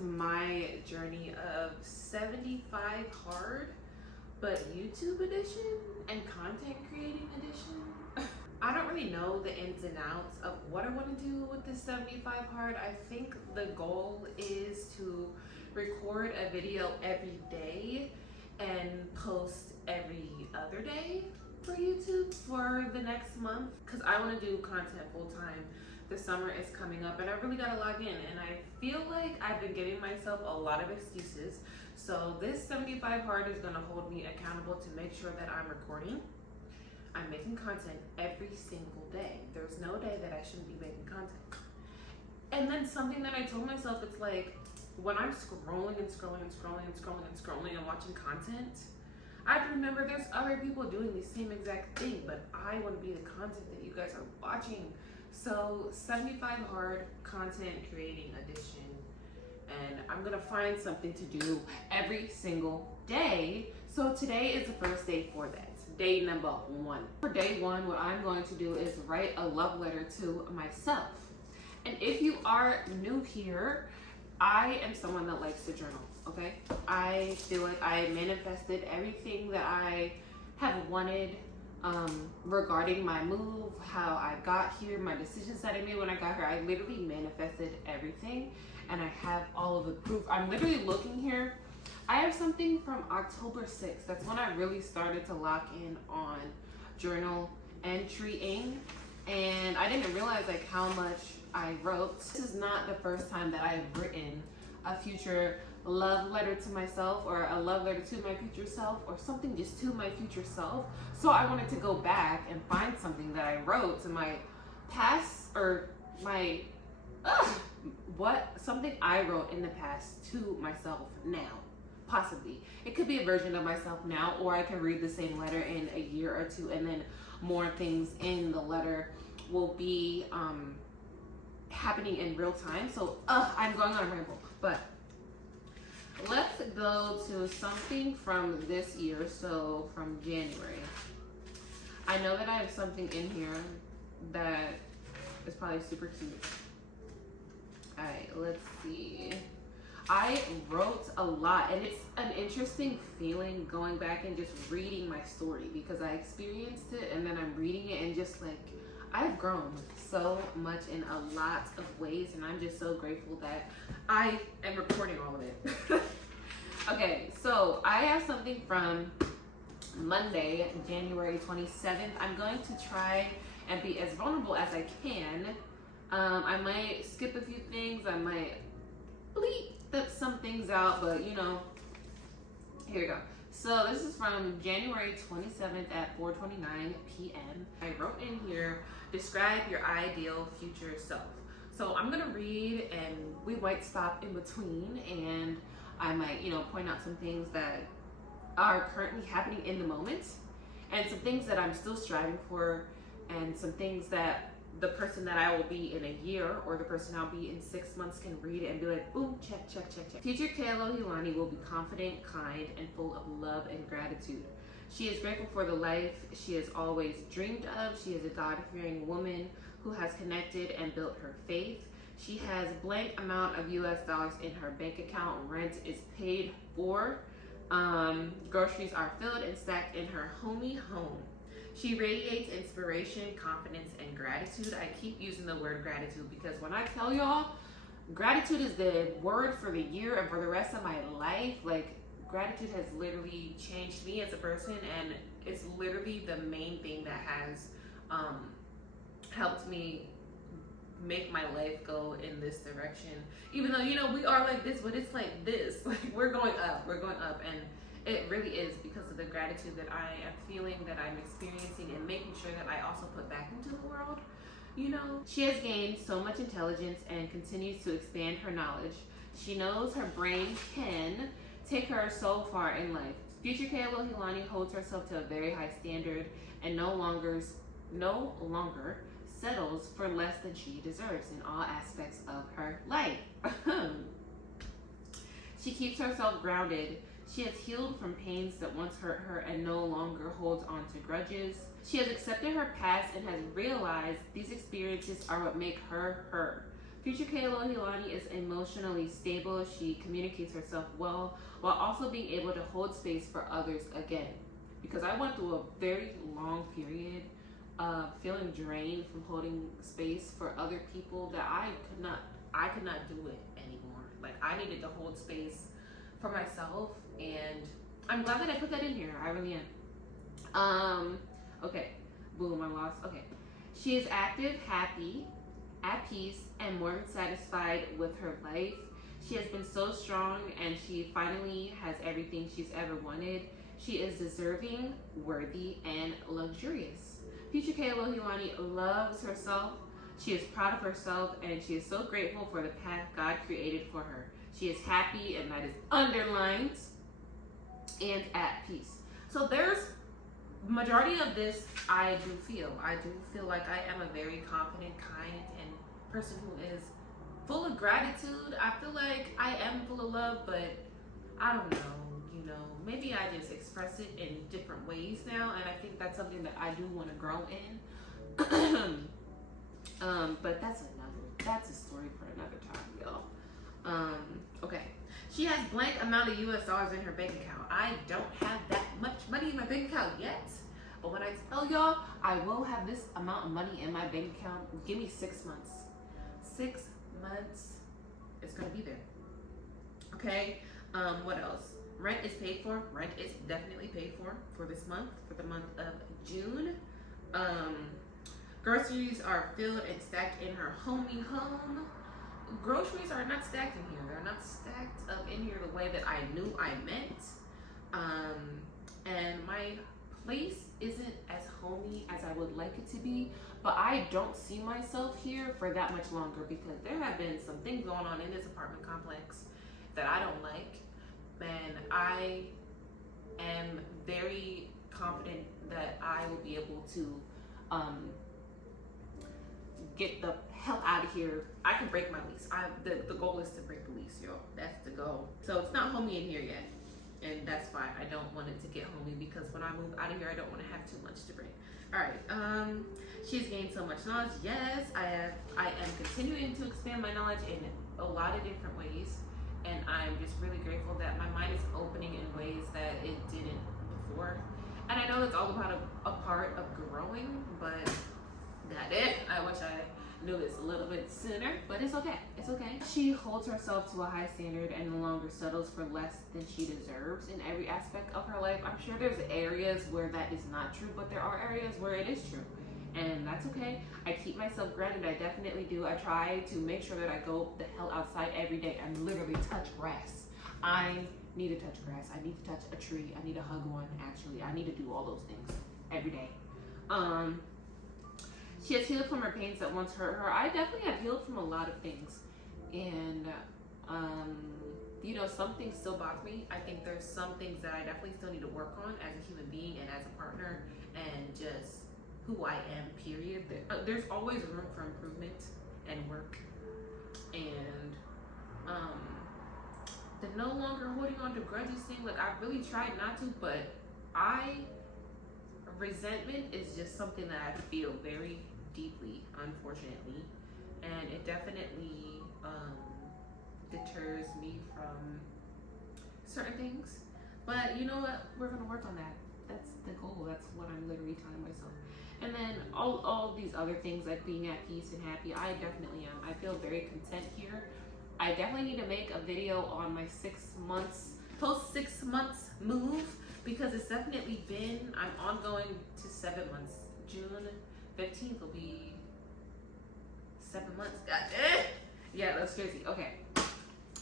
my journey of 75 hard, but YouTube edition and content creating edition. I don't really know the ins and outs of what I want to do with this 75 hard. I think the goal is to record a video every day and post every other day for YouTube for the next month, because I want to do content full time. The summer is coming up and I really gotta log in, and I feel like I've been giving myself a lot of excuses. So this 75 hard is gonna hold me accountable to make sure that I'm recording, I'm making content every single day. There's no day that I shouldn't be making content. And then something that I told myself, it's like when I'm scrolling and scrolling and scrolling and scrolling and scrolling and watching content, I remember there's other people doing the same exact thing, but I want to be the content that you guys are watching. So 75 hard content creating edition, and I'm gonna find something to do every single day. So today is the first day for that, day number 1. For day 1, what I'm going to do is write a love letter to myself. And if you are new here, I am someone that likes to journal, okay? I feel like I manifested everything that I have wanted regarding my move, how I got here, my decisions that I made when I got here. I literally manifested everything, and I have all of the proof. I'm literally looking here. I have something from October 6th. That's when I really started to lock in on journal entrying, and I didn't realize like how much I wrote. This is not the first time that I've written a future love letter to myself, or a love letter to my future self, or something just to my future self. So I wanted to go back and find something that I wrote to my past, or my something I wrote in the past to myself now. Possibly it could be a version of myself now, or I can read the same letter in a year or two, and then more things in the letter will be happening in real time. So I'm going on a ramble, but let's go to something from this year. So from January, I know that I have something in here that is probably super cute. All right, let's see. I wrote a lot, and it's an interesting feeling going back and just reading my story, because I experienced it and then I'm reading it, and just like I've grown so much in a lot of ways, and I'm just so grateful that I am recording all of it. Okay, so I have something from Monday, January 27th. I'm going to try and be as vulnerable as I can. I might skip a few things. I might bleep some things out, but you know, here we go. So this is from January 27th at 4:29 p.m. I wrote in here, describe your ideal future self. So I'm gonna read, and we might stop in between, and I might, you know, point out some things that are currently happening in the moment, and some things that I'm still striving for, and some things that the person that I will be in a year, or the person I'll be in 6 months, can read it and be like, boom, check, check, check, check. Future Kayla Hilani will be confident, kind, and full of love and gratitude. She is grateful for the life she has always dreamed of. She is a God-fearing woman who has connected and built her faith. She has blank amount of US dollars in her bank account. Rent is paid for. Groceries are filled and stacked in her homey home. She radiates inspiration, confidence, and gratitude. I keep using the word gratitude because when I tell y'all, gratitude is the word for the year and for the rest of my life. Like, gratitude has literally changed me as a person, and it's literally the main thing that has helped me make my life go in this direction. Even though, you know, we are like this, but it's like this. Like, we're going up, and it really is because of the gratitude that I am feeling, that I'm experiencing, and making sure that I also put back into the world. You know, she has gained so much intelligence and continues to expand her knowledge. She knows her brain can take her so far in life. Future Kayla Hilani holds herself to a very high standard and no longer settles for less than she deserves in all aspects of her life. She keeps herself grounded. She has healed from pains that once hurt her and no longer holds on to grudges. She has accepted her past and has realized these experiences are what make her her. Future Kayla Hilani is emotionally stable. She communicates herself well while also being able to hold space for others again. Because I went through a very long period of feeling drained from holding space for other people that I could not do it anymore. Like, I needed to hold space for myself, and I'm glad that I put that in here. I really am. Okay. Boom, I lost. Okay. She is active, happy, at peace, and more than satisfied with her life. She has been so strong, and she finally has everything she's ever wanted. She is deserving, worthy, and luxurious. Future Kayla Hilani loves herself. She is proud of herself, and she is so grateful for the path God created for her. She is happy, and that is underlined, and at peace. So there's majority of this I do feel like I am a very confident, kind, and person who is full of gratitude. I feel like I am full of love, but I don't know, maybe I just express it in different ways now, and I think that's something that I do want to grow in. But that's a story for another time, y'all. Okay. She has blank amount of US dollars in her bank account. I don't have that much money in my bank account yet. But when I tell y'all I will have this amount of money in my bank account, give me 6 months. 6 months, it's gonna be there. Okay. What else? Rent is paid for. Rent is definitely paid for this month, for the month of June. Groceries are filled and stacked in her homey home. Groceries are not stacked in here. They're not stacked up in here the way that I knew I meant. And my place isn't as homey as I would like it to be, but I don't see myself here for that much longer because there have been some things going on in this apartment complex that I don't like. And I am very confident that I will be able to get the hell out of here. I can break my lease. The goal is to break the lease, y'all. That's the goal. So it's not homey in here yet, and that's fine. I don't want it to get homey because when I move out of here, I don't want to have too much to bring. All right. She's gained so much knowledge. Yes, I am continuing to expand my knowledge in a lot of different ways, and I'm just really grateful that my mind is opening in ways that it didn't before. And I know that's all about a part of growing, but that it. I wish I knew this a little bit sooner, but it's okay. It's okay. She holds herself to a high standard and no longer settles for less than she deserves in every aspect of her life. I'm sure there's areas where that is not true, but there are areas where it is true. And that's okay. I keep myself grounded. I definitely do. I try to make sure that I go the hell outside every day and literally touch grass. I need to touch grass. I need to touch a tree. I need to hug one, actually. I need to do all those things every day. She has healed from her pains that once hurt her. I definitely have healed from a lot of things. And, some things still bother me. I think there's some things that I definitely still need to work on as a human being and as a partner and just who I am, period. There's always room for improvement and work. And the no longer holding on to grudges thing, like I really tried not to, but resentment is just something that I feel very deeply, unfortunately, and it definitely deters me from certain things. But you know what? We're gonna work on that. That's the goal. That's what I'm literally telling myself. And then all these other things like being at peace and happy, I definitely am. I feel very content here. I definitely need to make a video on my 6 months, post 6 months move, because it's definitely been, I'm ongoing to 7 months. June 15th will be 7 months. Yeah, that's crazy. Okay.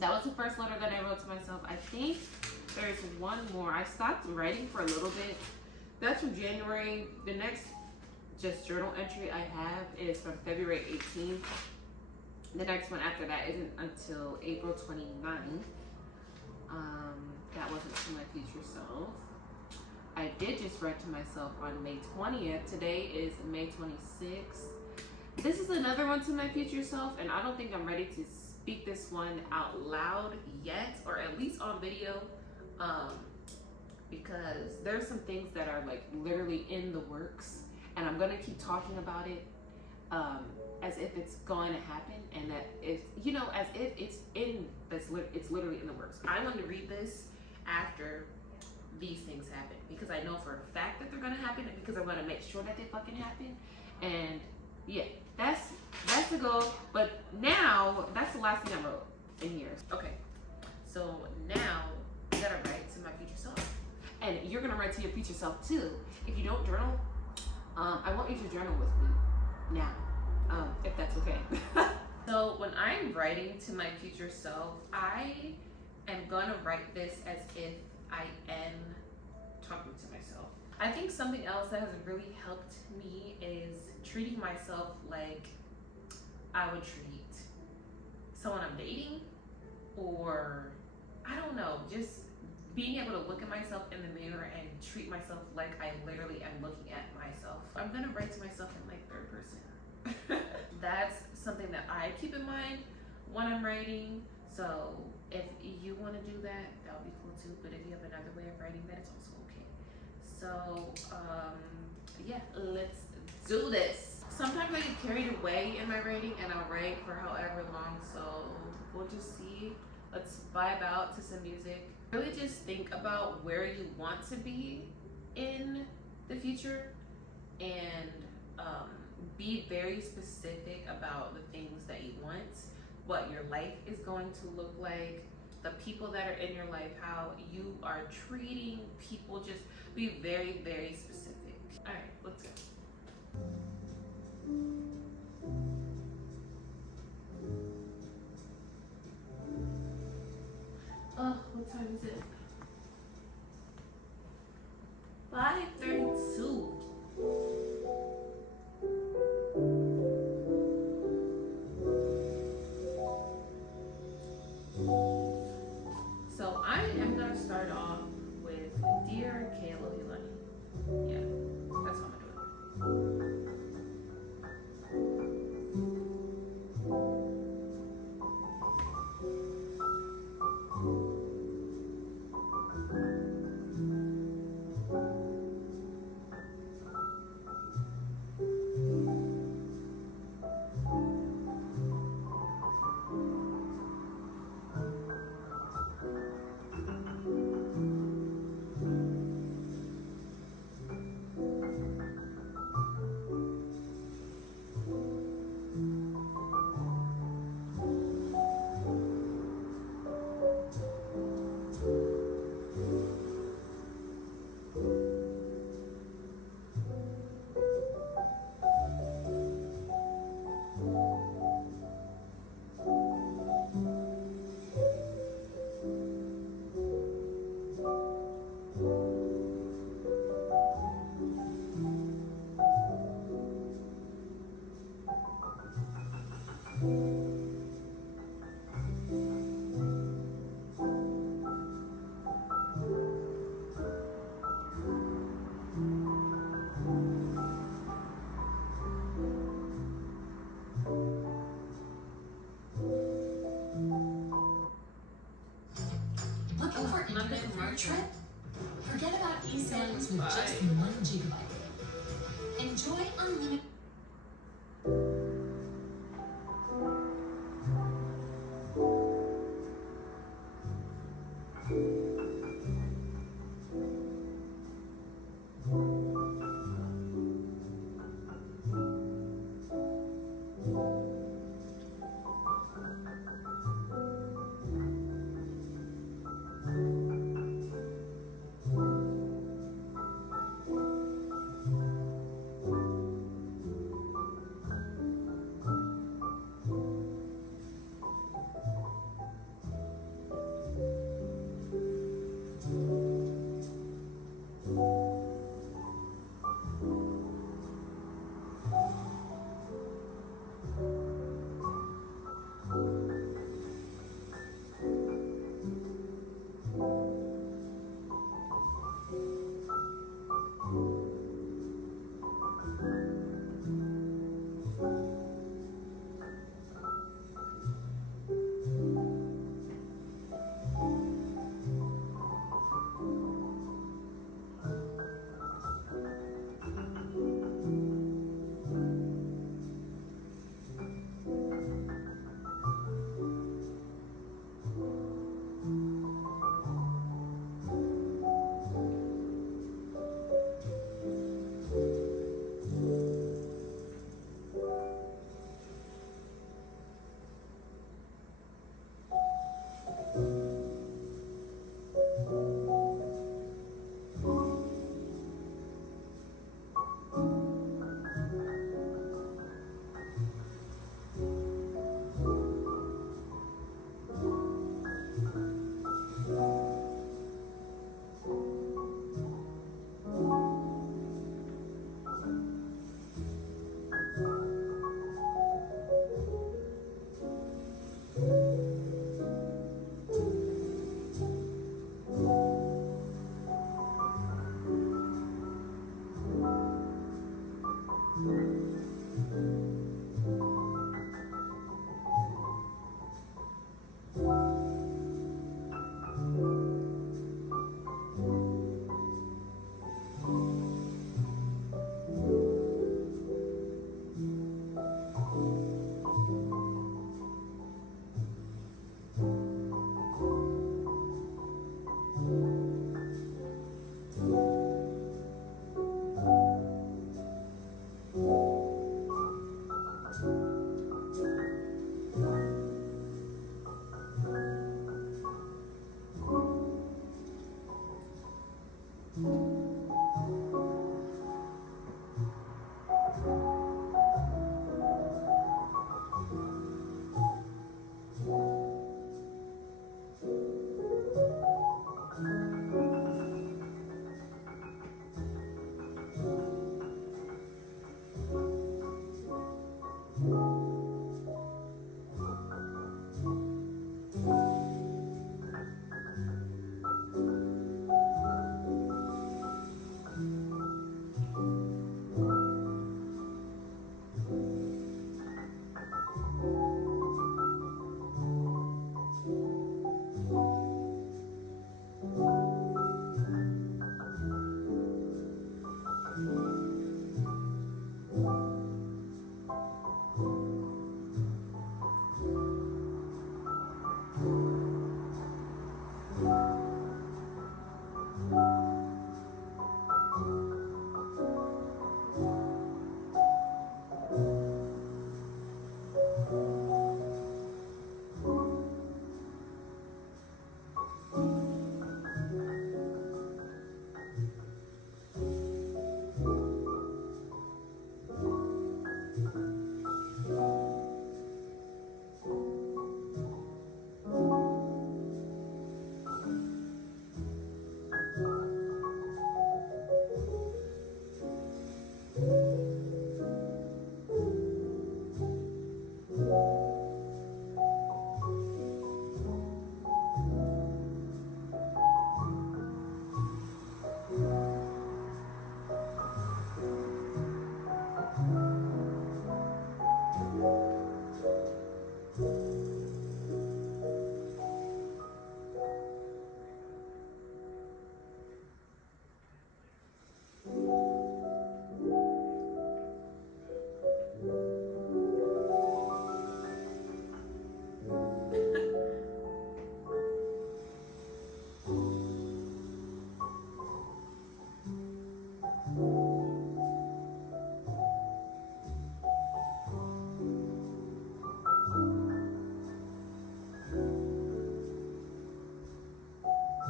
That was the first letter that I wrote to myself. I think there's one more. I stopped writing for a little bit. That's from January. The next just journal entry I have is from February 18th. The next one after that isn't until April 29th. That wasn't to my future self. I did just write to myself on May 20th. Today is May 26th. This is another one to my future self, and I don't think I'm ready to speak this one out loud yet, or at least on video, because there's some things that are like literally in the works, and I'm gonna keep talking about it as if it's going to happen, and that it's, you know, as if it's it's literally in the works. I want to read this after these things happen, because I know for a fact that they're going to happen, and because I'm going to make sure that they fucking happen. And yeah, that's the goal. But now that's the last thing I wrote in here. Okay, so now I gotta write to my future self, and you're gonna write to your future self too. If you don't journal, I want you to journal with me now, if that's okay. So when I'm writing to my future self, I am gonna write this as if I am talking to myself. I think something else that has really helped me is treating myself like I would treat someone I'm dating, or I don't know, just being able to look at myself in the mirror and treat myself like I literally am looking at myself. I'm gonna write to myself in like third person. That's something that I keep in mind when I'm writing. So if you want to do that, that would be cool too. But if you have another way of writing that, it's also okay. So yeah, let's do this. Sometimes I get carried away in my writing, and I'll write for however long. So we'll just see. Let's vibe out to some music. Really just think about where you want to be in the future, and be very specific about the things that you want, what your life is going to look like, the people that are in your life, how you are treating people. Just be very, very specific. All right, let's go. What time is it? 5:32. So I am gonna start off with Dear Kayla Hilani. Yeah, that's how I'm gonna do it. Looking for internet for your trip? Forget about eSIMs with just 1 gigabyte. Enjoy unlimited.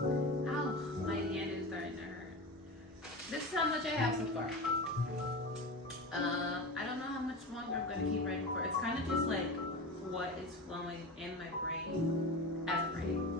Ow, my hand is starting to hurt. This is how much I have so far. I don't know how much longer I'm gonna keep writing for. It's kind of just like what is flowing in my brain as I'm writing.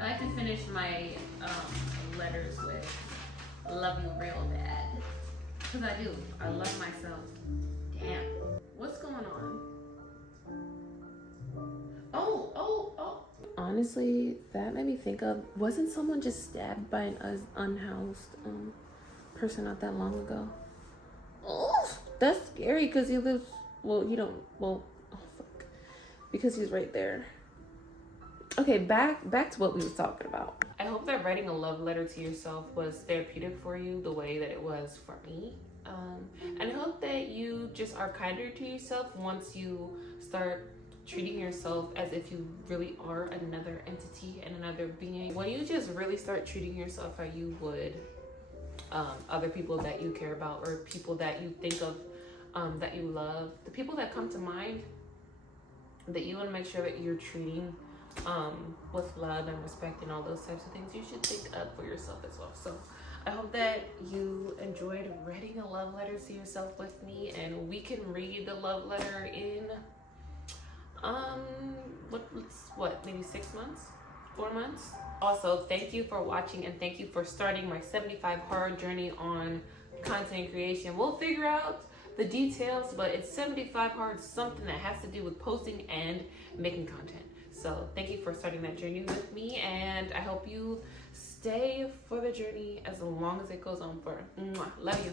I like to finish my letters with love you real bad. Because I do. I love myself. Damn. What's going on? Oh. Honestly, that made me think of, wasn't someone just stabbed by an unhoused person not that long ago? Oh, that's scary because he lives, because he's right there. Okay, back to what we was talking about. I hope that writing a love letter to yourself was therapeutic for you the way that it was for me. And I hope that you just are kinder to yourself once you start treating yourself as if you really are another entity and another being. When you just really start treating yourself how you would other people that you care about or people that you think of that you love, the people that come to mind that you want to make sure that you're treating with love and respect and all those types of things, you should think up for yourself as well. So I hope that you enjoyed writing a love letter to yourself with me, and we can read the love letter in maybe 6 months, 4 months. Also, thank you for watching, and thank you for starting my 75 hard journey on content creation. We'll figure out the details, but it's 75 hard, something that has to do with posting and making content. So thank you for starting that journey with me, and I hope you stay for the journey as long as it goes on for. Love you.